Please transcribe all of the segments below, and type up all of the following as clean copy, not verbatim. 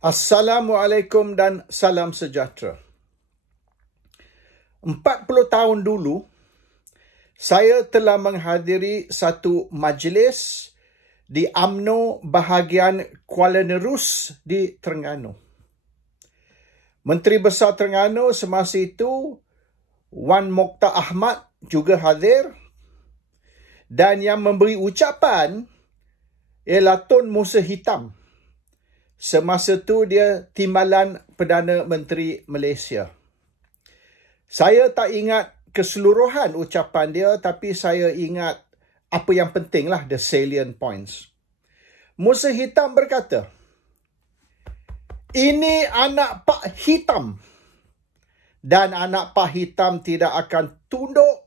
Assalamualaikum dan salam sejahtera. 40 tahun dulu, saya telah menghadiri satu majlis di UMNO bahagian Kuala Nerus di Terengganu. Menteri Besar Terengganu semasa itu, Wan Mokhtar Ahmad juga hadir, dan yang memberi ucapan ialah Tun Musa Hitam. Semasa itu dia Timbalan Perdana Menteri Malaysia. Saya tak ingat keseluruhan ucapan dia, tapi saya ingat apa yang pentinglah, the salient points. Musa Hitam berkata, "Ini anak Pak Hitam, dan anak Pak Hitam tidak akan tunduk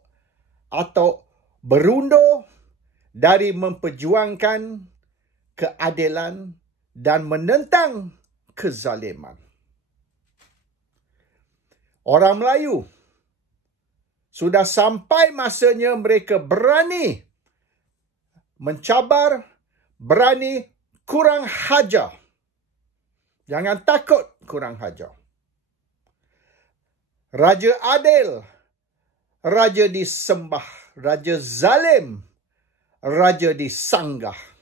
atau berundur dari memperjuangkan keadilan dan menentang kezaliman." Orang Melayu, sudah sampai masanya mereka berani mencabar, berani kurang hajar. Jangan takut kurang hajar. Raja adil, raja disembah, raja zalim, raja disanggah.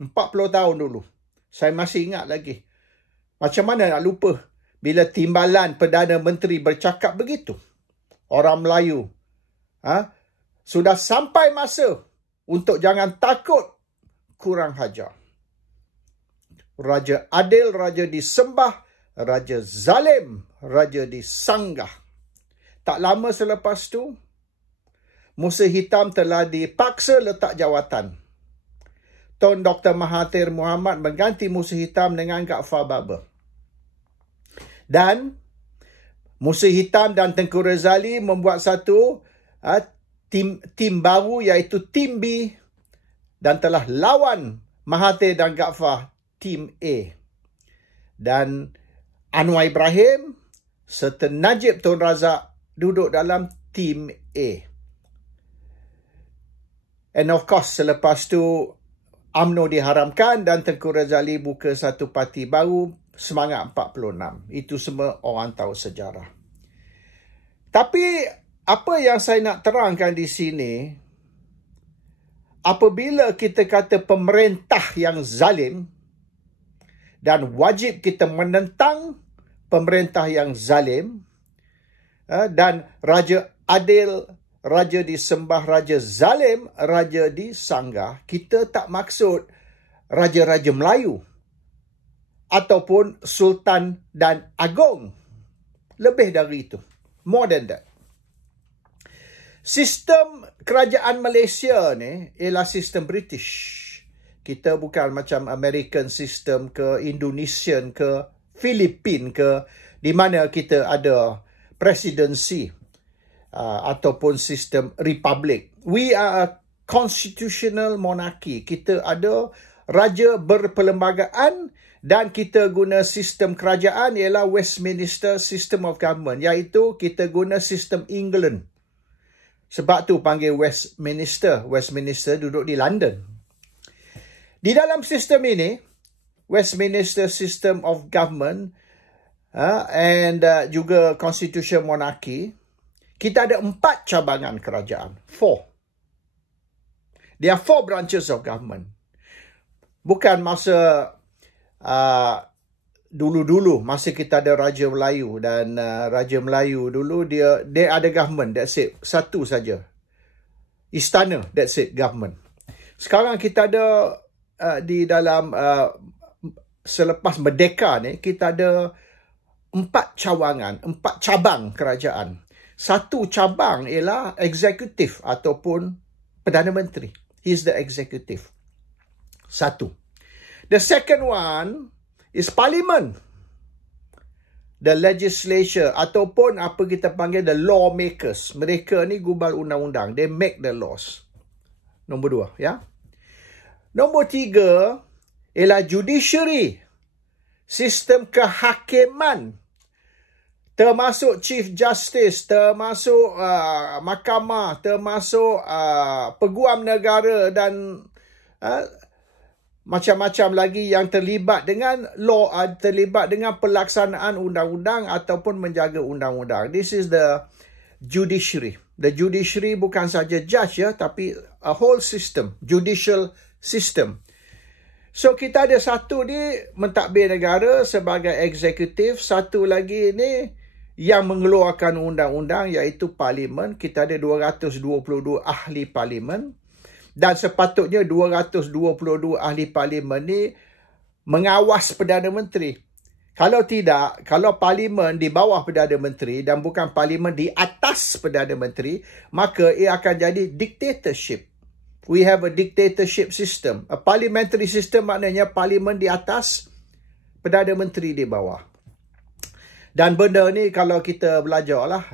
40 tahun dulu. Saya masih ingat lagi. Macam mana nak lupa bila Timbalan Perdana Menteri bercakap begitu. Orang Melayu. Sudah sampai masa untuk jangan takut kurang hajar. Raja adil, raja disembah, raja zalim, raja disanggah. Tak lama selepas tu, Musa Hitam telah dipaksa letak jawatan. Tun Dr. Mahathir Mohamad mengganti Musa Hitam dengan Kak Fah Baber. Dan Musa Hitam dan Tengku Razali membuat satu tim baru, iaitu Tim B, dan telah lawan Mahathir dan Kak Fah, Tim A. Dan Anwar Ibrahim serta Najib Tun Razak duduk dalam Tim A. And of course, selepas tu UMNO diharamkan dan Tengku Razali buka satu parti baru, Semangat 46. Itu semua orang tahu sejarah. Tapi apa yang saya nak terangkan di sini, apabila kita kata pemerintah yang zalim, dan wajib kita menentang pemerintah yang zalim, dan raja adil, raja disembah, raja zalim, raja disanggah, kita tak maksud raja-raja Melayu ataupun sultan dan agung. Lebih dari itu. More than that. Sistem kerajaan Malaysia ni ialah sistem British. Kita bukan macam American system ke, Indonesian ke, Filipin ke, di mana kita ada presidency ataupun sistem republic. We are a constitutional monarchy. Kita ada raja berperlembagaan dan kita guna sistem kerajaan ialah Westminster System of Government, iaitu kita guna sistem England. Sebab tu panggil Westminster. Westminster duduk di London. Di dalam sistem ini, Westminster System of Government and juga Constitution Monarchy, kita ada 4 cabangan kerajaan. 4. There are 4 branches of government. Bukan masa dulu-dulu, masa kita ada Raja Melayu. Dan Raja Melayu dulu, dia ada government, that's it. Satu saja. Istana, that's it, government. Sekarang kita ada di dalam selepas merdeka ni, kita ada 4 cawangan, 4 cabang kerajaan. Satu cabang ialah eksekutif ataupun Perdana Menteri. He is the executive. Satu. The second one is parliament. The legislature ataupun apa kita panggil the lawmakers. Mereka ni gubal undang-undang. They make the laws. Nombor 2, ya. Nombor 3 ialah judiciary. Sistem kehakiman. Termasuk Chief Justice, termasuk mahkamah, termasuk peguam negara dan macam-macam lagi yang terlibat dengan law, terlibat dengan pelaksanaan undang-undang ataupun menjaga undang-undang. This is the judiciary. The judiciary bukan saja judge ya, tapi a whole system, judicial system. So kita ada satu ni mentadbir negara sebagai eksekutif, satu lagi ni yang mengeluarkan undang-undang iaitu parlimen. Kita ada 222 ahli parlimen dan sepatutnya 222 ahli parlimen ni mengawas Perdana Menteri. Kalau tidak, kalau parlimen di bawah Perdana Menteri dan bukan parlimen di atas Perdana Menteri, maka ia akan jadi dictatorship. We have a dictatorship system. A parliamentary system maknanya parlimen di atas, Perdana Menteri di bawah. Dan benda ni kalau kita belajar lah,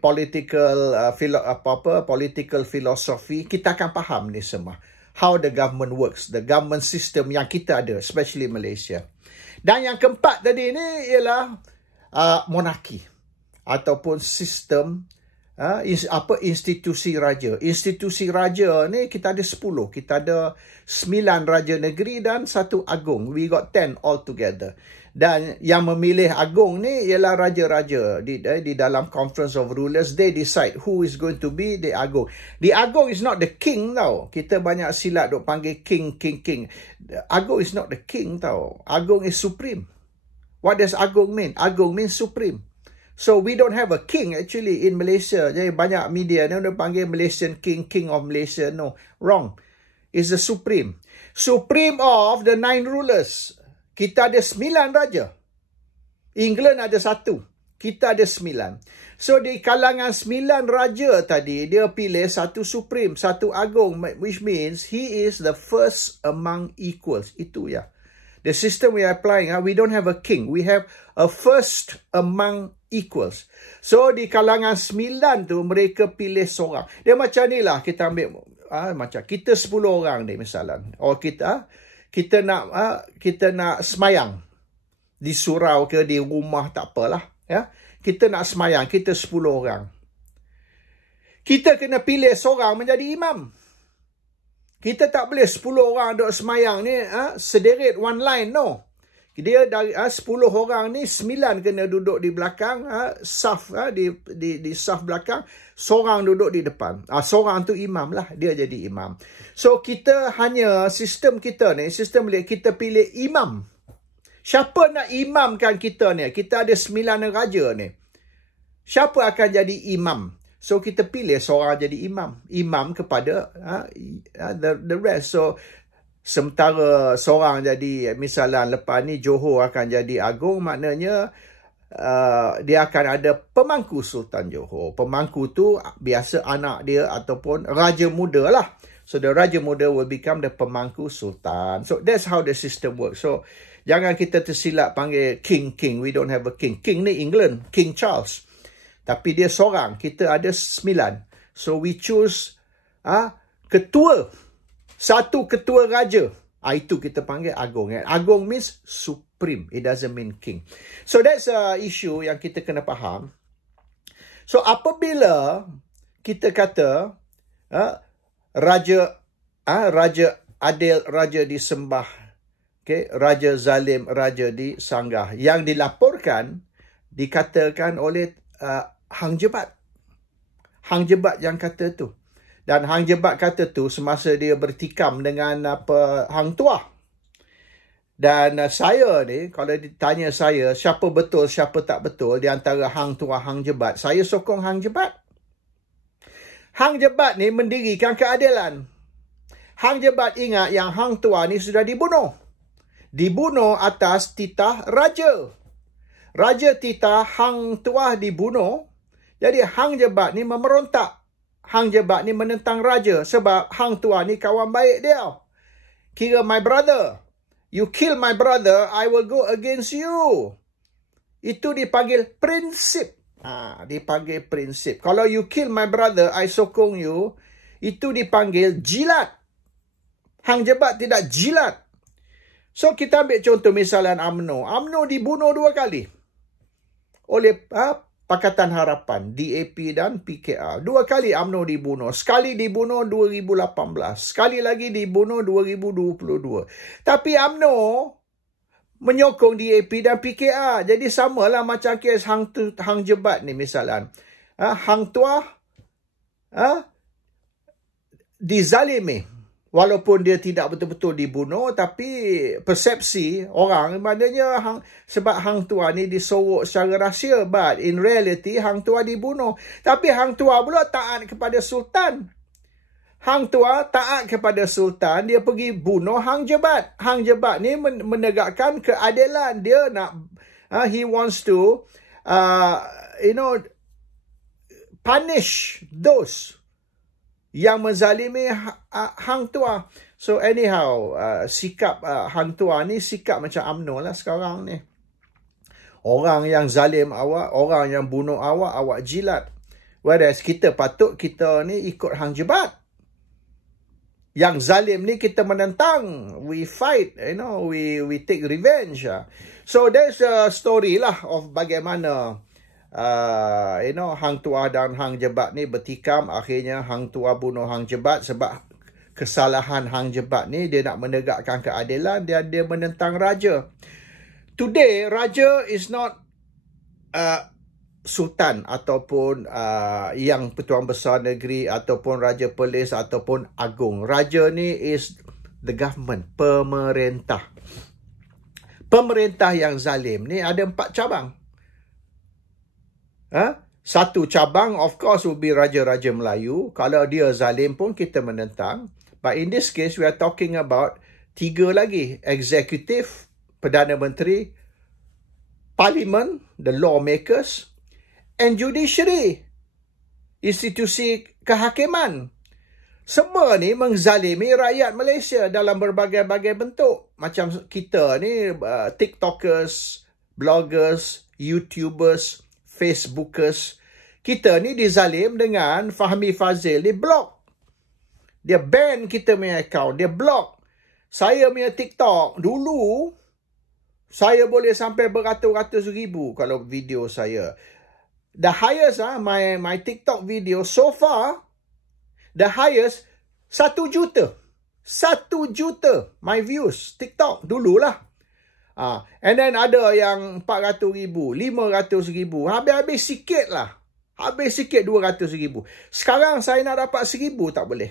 political philosophy, kita akan faham ni semua. How the government works, the government system yang kita ada, especially Malaysia. Dan yang keempat tadi ni ialah monarki ataupun sistem institusi raja. Institusi raja ni kita ada 10. Kita ada 9 raja negeri dan 1 agung. We got 10 altogether. Dan yang memilih agung ni ialah raja-raja. Di dalam Conference of Rulers, they decide who is going to be the agung. The agung is not the king tau. Kita banyak silap duk panggil king. Agung is not the king tau. Agung is supreme. What does agung mean? Agung means supreme. So we don't have a king actually in Malaysia. Jadi banyak media ni dia panggil Malaysian king, king of Malaysia. No, wrong. It's the supreme. Supreme of the 9 rulers. Kita ada 9 raja. England ada 1. Kita ada 9. So di kalangan 9 raja tadi, dia pilih 1 supreme, 1 agung, which means he is the first among equals. Itu ya. The system we are applying, we don't have a king. We have a first among equals. So di kalangan 9 tu mereka pilih seorang. Dia macam ni lah, kita ambil macam kita 10 orang ni misalnya. Or kita nak semayang di surau ke di rumah, tak apalah ya. Kita nak semayang, kita 10 orang. Kita kena pilih seorang menjadi imam. Kita tak boleh 10 orang duk semayang ni sederet one line, no. Dia dari 10 orang ni 9 kena duduk di belakang, saf di saf belakang, seorang duduk di depan. Seorang tu imam lah, dia jadi imam. So kita hanya sistem kita ni, sistem kita pilih imam. Siapa nak imamkan kita ni? Kita ada 9 raja ni. Siapa akan jadi imam? So kita pilih seorang jadi imam. Imam kepada the rest. So sementara seorang jadi, misalnya lepas ni Johor akan jadi agung, maknanya dia akan ada pemangku Sultan Johor. Pemangku tu biasa anak dia ataupun raja muda lah. So the raja muda will become the pemangku Sultan. So that's how the system works. So jangan kita tersilap panggil king. We don't have a king. King ni England, King Charles. Tapi dia seorang, kita ada 9. So we choose ketua. 1 ketua raja. Itu kita panggil agung. Agung means supreme. It doesn't mean king. So that's a issue yang kita kena faham. So apabila kita kata raja adil, raja disembah, raja zalim, raja disanggah, yang dilaporkan dikatakan oleh Hang Jebat. Hang Jebat yang kata tu. Dan Hang Jebat kata tu semasa dia bertikam dengan Hang Tuah. Dan saya ni, kalau ditanya saya, siapa betul, siapa tak betul di antara Hang Tuah, Hang Jebat, saya sokong Hang Jebat. Hang Jebat ni mendirikan keadilan. Hang Jebat ingat yang Hang Tuah ni sudah dibunuh. Dibunuh atas titah raja. Raja titah Hang Tuah dibunuh. Jadi Hang Jebat ni memerontak. Hang Jebat ni menentang raja sebab Hang Tuah ni kawan baik dia. Kira my brother. You kill my brother, I will go against you. Itu dipanggil prinsip. Dipanggil prinsip. Kalau you kill my brother, I sokong you. Itu dipanggil jilat. Hang Jebat tidak jilat. So kita ambil contoh misalan UMNO. UMNO dibunuh 2 kali. Oleh Pakatan Harapan, DAP dan PKR. 2 kali UMNO dibunuh. Sekali dibunuh 2018. Sekali lagi dibunuh 2022. Tapi UMNO menyokong DAP dan PKR. Jadi samalah macam kes Hang Jebat ni misalnya. Hang Tuah dizalimi. Walaupun dia tidak betul-betul dibunuh, tapi persepsi orang, maknanya sebab Hang Tuah ni disorok secara rahsia, but in reality Hang Tuah dibunuh. Tapi Hang Tuah pula taat kepada Sultan. Hang Tuah taat kepada Sultan, dia pergi bunuh Hang Jebat. Hang Jebat ni menegakkan keadilan. Dia nak, he wants to, punish those yang menzalimi Hang Tuah. So anyhow, sikap Hang Tuah ni sikap macam UMNO lah sekarang ni. Orang yang zalim awak, orang yang bunuh awak, awak jilat. Whereas kita patut kita ni ikut Hang Jebat. Yang zalim ni kita menentang. We fight, we take revenge. So there's a story lah of bagaimana Hang Tuah dan Hang Jebat ni bertikam. Akhirnya Hang Tuah bunuh Hang Jebat sebab kesalahan Hang Jebat ni dia nak menegakkan keadilan, dia menentang raja. Today raja is not sultan ataupun yang Pertuan Besar Negeri ataupun Raja Perlis ataupun Agung. Raja ni is the government, pemerintah. Pemerintah yang zalim ni ada 4 cabang. Satu cabang of course will be Raja-Raja Melayu. Kalau dia zalim pun kita menentang. But in this case we are talking about 3 lagi. Executive, Perdana Menteri, Parliament, the lawmakers, and judiciary, institusi kehakiman. Semua ni menzalimi rakyat Malaysia dalam berbagai-bagai bentuk. Macam kita ni, TikTokers, bloggers, YouTubers, Facebookers. Kita ni dizalim dengan Fahmi Fazil. Dia block. Dia ban kita punya account. Dia block. Saya punya TikTok dulu, saya boleh sampai beratus-ratus ribu kalau video saya. The highest, my TikTok video so far, the highest, 1 juta. 1 juta my views. TikTok dululah. And then ada yang 400 ribu, 500 ribu. Habis-habis sikit lah. Habis sikit 200 ribu. Sekarang saya nak dapat 1000 tak boleh.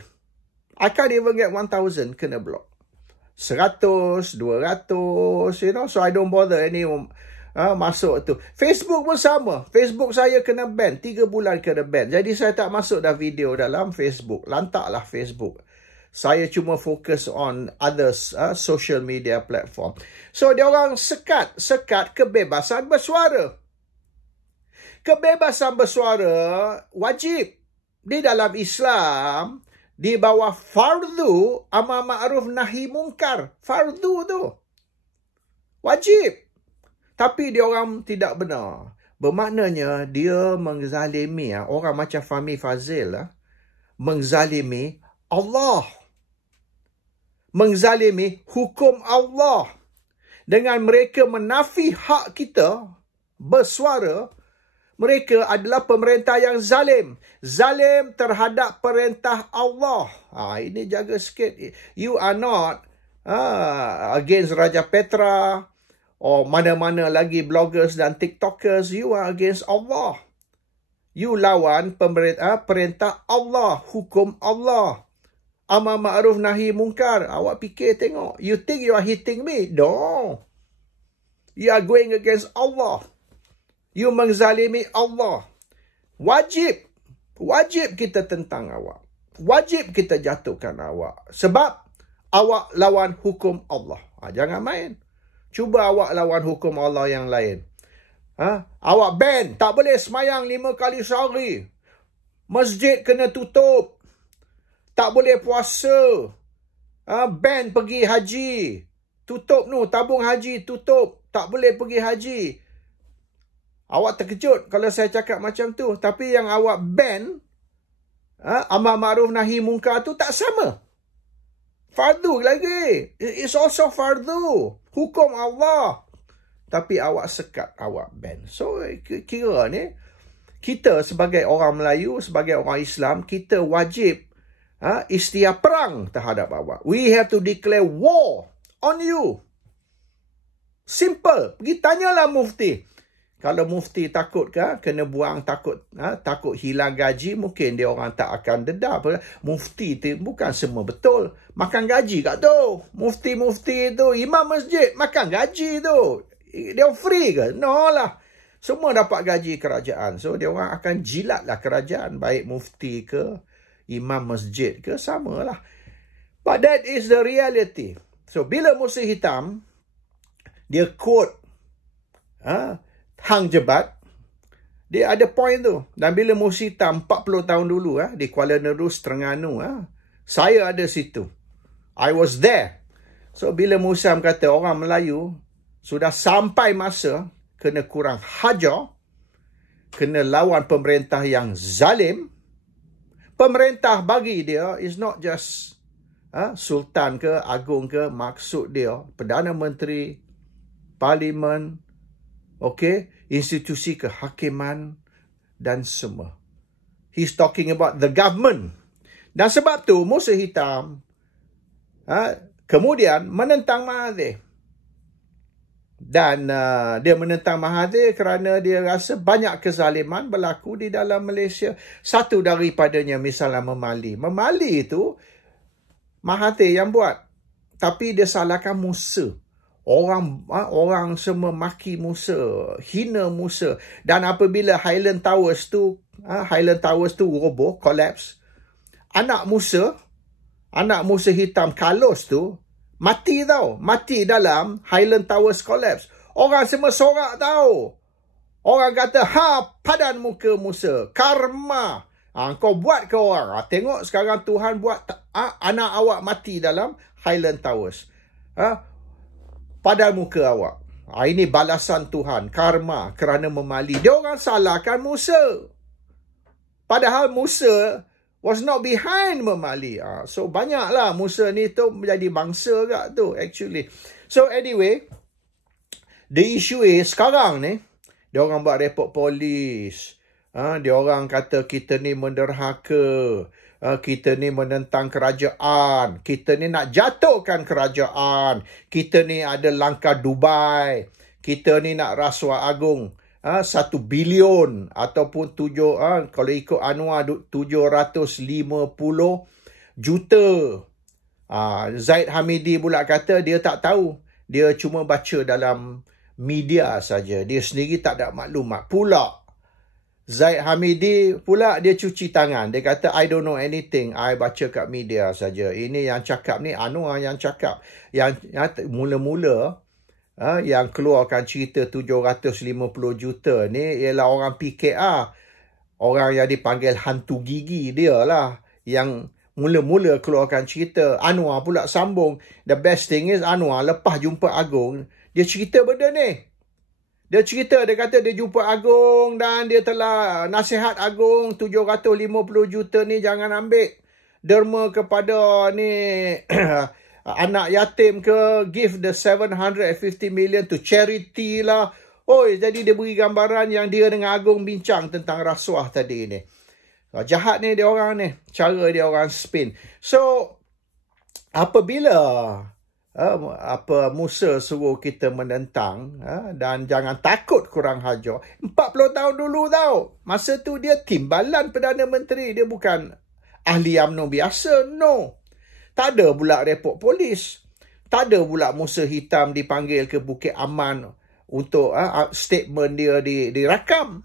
I can't even get 1000, kena block. 100, 200, so I don't bother any masuk tu. Facebook pun sama. Facebook saya kena ban. 3 bulan kena ban. Jadi saya tak masuk dah video dalam Facebook. Lantaklah Facebook. Saya cuma fokus on others social media platform. So dia orang sekat kebebasan bersuara. Kebebasan bersuara wajib di dalam Islam di bawah fardu amar ma'ruf nahi mungkar. Fardu tu wajib. Tapi dia orang tidak benar. Bermaknanya dia menzalimi orang macam Fahmi Fazil menzalimi Allah. Menzalimi hukum Allah. Dengan mereka menafi hak kita bersuara, mereka adalah pemerintah yang zalim. Zalim terhadap perintah Allah. Ini jaga sikit. You are not against Raja Petra or mana-mana lagi bloggers dan TikTokers. You are against Allah. You lawan perintah Allah, hukum Allah. Amar ma'ruf nahi mungkar. Awak fikir tengok. You think you are hitting me? No. You are going against Allah. You menzalimi Allah. Wajib. Wajib kita tentang awak. Wajib kita jatuhkan awak. Sebab awak lawan hukum Allah. Jangan main. Cuba awak lawan hukum Allah yang lain. Awak ban. Tak boleh semayang 5 kali sehari. Masjid kena tutup. Tak boleh puasa. Ban pergi haji. Tutup nu. Tabung haji tutup. Tak boleh pergi haji. Awak terkejut kalau saya cakap macam tu. Tapi yang awak ban, amar ma'ruf nahi mungkar tu tak sama. Fardu lagi. It's also fardu. Hukum Allah. Tapi awak sekat, awak ban. So kira ni, kita sebagai orang Melayu, sebagai orang Islam, kita wajib istiaf perang terhadap awak. We have to declare war on you. Simple. Pergi tanyalah mufti. Kalau mufti takut kena buang, takut hilang gaji, mungkin dia orang tak akan dedah. Mufti tu bukan semua betul. Makan gaji kat tu. Mufti-mufti tu, imam masjid, makan gaji tu. Dia free ke? No lah. Semua dapat gaji kerajaan. So, dia orang akan jilatlah kerajaan. Baik mufti ke, imam masjid ke, samalah. But that is the reality. So, bila musuh hitam, dia quote Hang Jebat, dia ada point tu. Dan bila musuh hitam 40 tahun dulu di Kuala Nerus, Terengganu, saya ada situ. I was there. So, bila Musam kata orang Melayu sudah sampai masa kena kurang hajar, kena lawan pemerintah yang zalim, pemerintah bagi dia is not just sultan ke, agung ke, maksud dia Perdana Menteri, Parlimen, institusi kehakiman dan semua. He's talking about the government. Dan sebab tu musuh hitam kemudian menentang Mahathir. Dan dia menentang Mahathir kerana dia rasa banyak kezaliman berlaku di dalam Malaysia. Satu daripadanya misalnya Memali. Memali itu Mahathir yang buat. Tapi dia salahkan Musa. Orang semua maki Musa, hina Musa. Dan apabila Highland Towers tu roboh, collapse, anak Musa hitam Carlos tu mati tau. Mati dalam Highland Towers collapse. Orang semua sorak tau. Orang kata, padan muka Musa. Karma. Kau buat ke orang. Tengok sekarang Tuhan buat anak awak mati dalam Highland Towers. Pada muka awak. Ini balasan Tuhan. Karma kerana Memali. Dia orang salahkan Musa. Padahal Musa was not behind Memali. So banyaklah Musa ni tu menjadi bangsa kat tu actually. So anyway, the issue is sekarang ni, dia orang buat report polis. Dia orang kata kita ni menderhaka. Kita ni menentang kerajaan. Kita ni nak jatuhkan kerajaan. Kita ni ada langkah Dubai. Kita ni nak rasuah agung 1 bilion ataupun kalau ikut Anwar 750 juta. Zaid Hamidi pula kata dia tak tahu. Dia cuma baca dalam media saja. Dia sendiri tak ada maklumat. Pula Zaid Hamidi pula dia cuci tangan. Dia kata, I don't know anything. I baca kat media saja. Ini yang cakap ni, Anwar yang cakap. Yang mula-mula, yang keluarkan cerita 750 juta ni, ialah orang PKR. Orang yang dipanggil hantu gigi dia lah. Yang mula-mula keluarkan cerita. Anwar pula sambung. The best thing is, Anwar lepas jumpa Agong, dia cerita benda ni. Dia cerita, dia kata dia jumpa Agong dan dia telah nasihat Agong 750 juta ni jangan ambil derma kepada ni anak yatim ke, give the 750 million to charity lah. Jadi dia beri gambaran yang dia dengan Agong bincang tentang rasuah tadi ni. Jahat ni dia orang ni, cara dia orang spin. So, apabila Musa suruh kita menentang dan jangan takut kurang hajar. 40 tahun dulu tau. Masa tu dia timbalan Perdana Menteri. Dia bukan ahli UMNO biasa. No. Tak ada pula report polis. Tak ada pula Musa hitam dipanggil ke Bukit Aman untuk statement dia dirakam.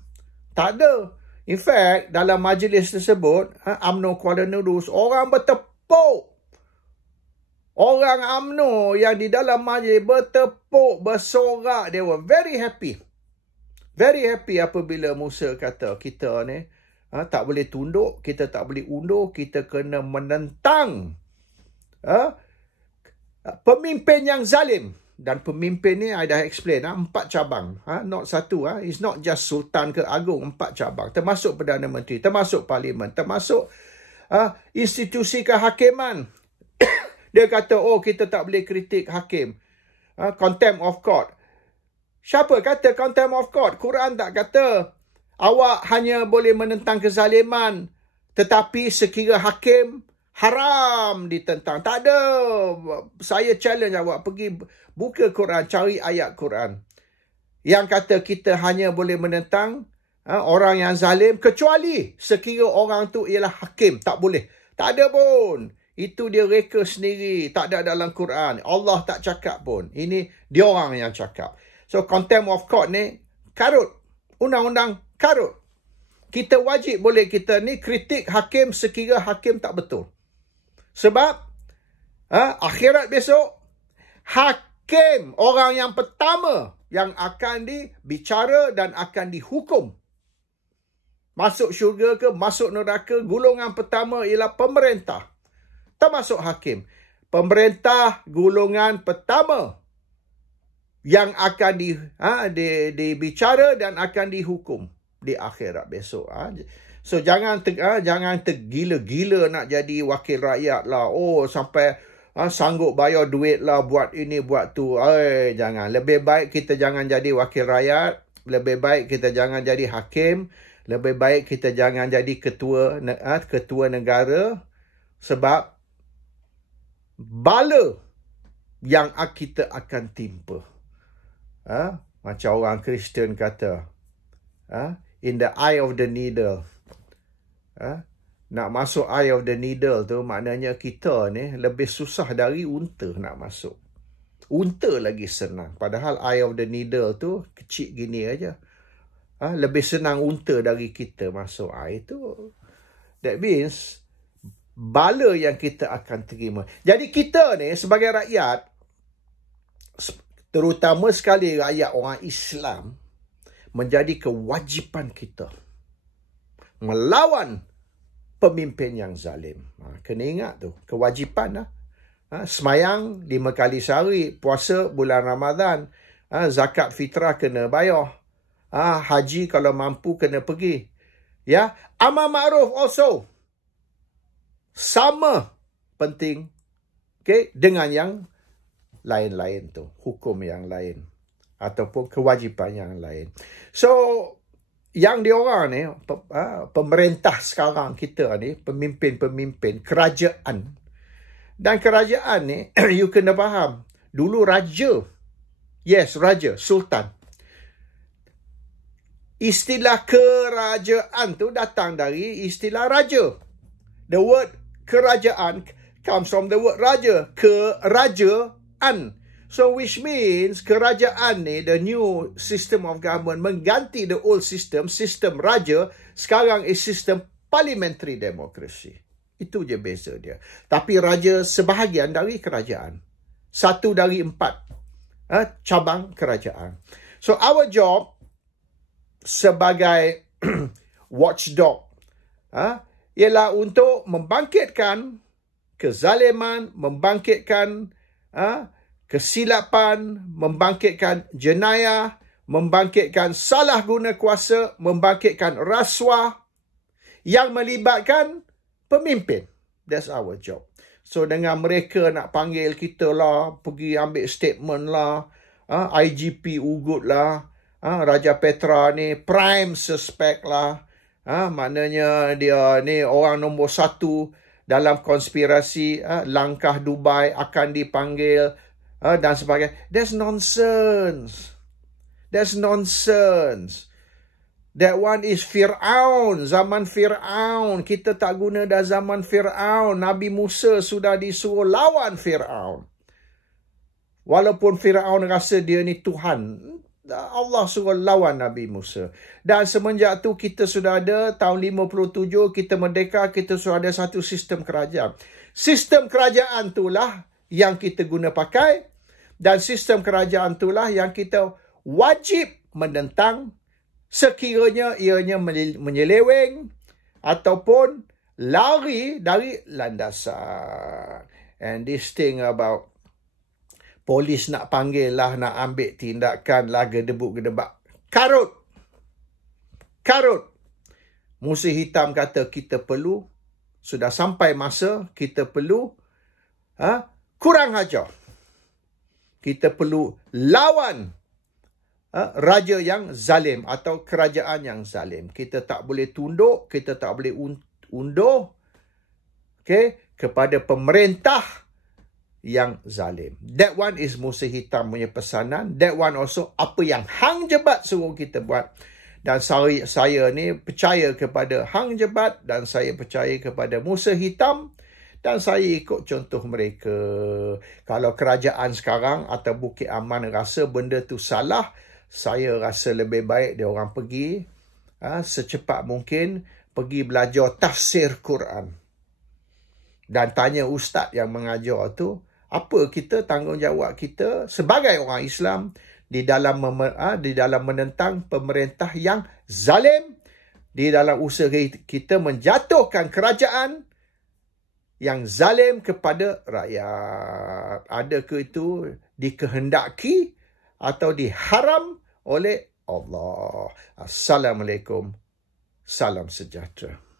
Tak ada. In fact, dalam majlis tersebut, UMNO Kuala Nerus, orang bertepuk. Orang UMNO yang di dalam majlis bertepuk, bersorak. They were very happy. Very happy apabila Musa kata kita ni tak boleh tunduk, kita tak boleh undur, kita kena menentang pemimpin yang zalim. Dan pemimpin ni I dah explain 4 cabang. Not satu. It's not just Sultan ke Agung, 4 cabang. Termasuk Perdana Menteri, termasuk Parlimen, termasuk institusi kehakiman. Dia kata, kita tak boleh kritik hakim. Contempt of court. Siapa kata contempt of court? Quran tak kata. Awak hanya boleh menentang kezaliman, tetapi sekira hakim, haram ditentang. Tak ada. Saya challenge awak pergi buka Quran, cari ayat Quran yang kata kita hanya boleh menentang orang yang zalim, kecuali sekira orang tu ialah hakim. Tak boleh. Tak ada pun. Itu dia reka sendiri. Tak ada dalam Quran. Allah tak cakap pun. Ini dia orang yang cakap. So contempt of court ni karut. Undang-undang karut. Kita wajib boleh kita ni kritik hakim sekira hakim tak betul. Sebab akhirat besok, hakim orang yang pertama yang akan dibicara dan akan dihukum. Masuk syurga ke, masuk neraka, golongan pertama ialah pemerintah. Termasuk hakim. Pemerintah golongan pertama yang akan dibicara dan akan dihukum di akhirat besok. So jangan tergila-gila nak jadi wakil rakyat lah. Oh, sampai sanggup bayar duit lah buat ini, buat tu. Jangan. Lebih baik kita jangan jadi wakil rakyat. Lebih baik kita jangan jadi hakim. Lebih baik kita jangan jadi ketua negara. Sebab bala yang kita akan timpa. Macam orang Kristian kata, in the eye of the needle. Nak masuk eye of the needle tu maknanya kita ni lebih susah dari unta nak masuk. Unta lagi senang. Padahal eye of the needle tu kecil gini aja. Lebih senang unta dari kita masuk eye tu. That means bala yang kita akan terima. Jadi kita ni sebagai rakyat, terutama sekali rakyat orang Islam, menjadi kewajipan kita melawan pemimpin yang zalim. Kena ingat tu, kewajipan lah. Semayang 5 kali sehari, puasa bulan Ramadan, zakat fitrah kena bayar, haji kalau mampu kena pergi. Ya, amar ma'ruf also sama penting, okay, dengan yang lain-lain tu, hukum yang lain ataupun kewajipan yang lain. So yang diorang ni, pemerintah sekarang kita ni, pemimpin-pemimpin kerajaan. Dan kerajaan ni, you kena faham, dulu raja. Yes, raja, sultan. Istilah kerajaan tu datang dari istilah raja. The word kerajaan comes from the word raja. Kerajaan. So which means kerajaan ni, the new system of government, mengganti the old system, sistem raja, sekarang is sistem parliamentary democracy. Itu je beza dia. Tapi raja sebahagian dari kerajaan. 1 dari 4 cabang kerajaan. So our job sebagai watchdog ialah untuk membangkitkan kezaliman, membangkitkan kesilapan, membangkitkan jenayah, membangkitkan salah guna kuasa, membangkitkan rasuah yang melibatkan pemimpin. That's our job. So dengan mereka nak panggil kita lah, pergi ambil statement lah, IGP Ugut lah, Raja Petra ni prime suspect lah, maknanya dia ni orang nombor 1 dalam konspirasi, langkah Dubai akan dipanggil, dan sebagainya. That's nonsense. That's nonsense. That one is Fir'aun. Zaman Fir'aun. Kita tak guna dah zaman Fir'aun. Nabi Musa sudah disuruh lawan Fir'aun. Walaupun Fir'aun rasa dia ni Tuhan, Allah suruh lawan Nabi Musa. Dan semenjak tu kita sudah ada, tahun 57 kita merdeka, kita sudah ada satu sistem kerajaan. Sistem kerajaan itulah yang kita guna pakai. Dan sistem kerajaan itulah yang kita wajib menentang sekiranya ianya menyeleweng ataupun lari dari landasan. And this thing about polis nak panggil lah, nak ambil tindakan lah, gedebuk-gedebak. Karut. Karut. Musa Hitam kata kita perlu, sudah sampai masa kita perlu kurang ajar. Kita perlu lawan raja yang zalim atau kerajaan yang zalim. Kita tak boleh tunduk, kita tak boleh unduh kepada pemerintah yang zalim. That one is Musa Hitam punya pesanan. That one also apa yang Hang Jebat suruh kita buat. Dan saya ni percaya kepada Hang Jebat dan saya percaya kepada Musa Hitam dan saya ikut contoh mereka. Kalau kerajaan sekarang atau Bukit Aman rasa benda tu salah, saya rasa lebih baik dia orang pergi secepat mungkin pergi belajar tafsir Quran. Dan tanya ustaz yang mengajar tu, apa kita tanggungjawab kita sebagai orang Islam di dalam menentang pemerintah yang zalim, di dalam usaha kita menjatuhkan kerajaan yang zalim kepada rakyat. Adakah itu dikehendaki atau diharam oleh Allah? Assalamualaikum. Salam sejahtera.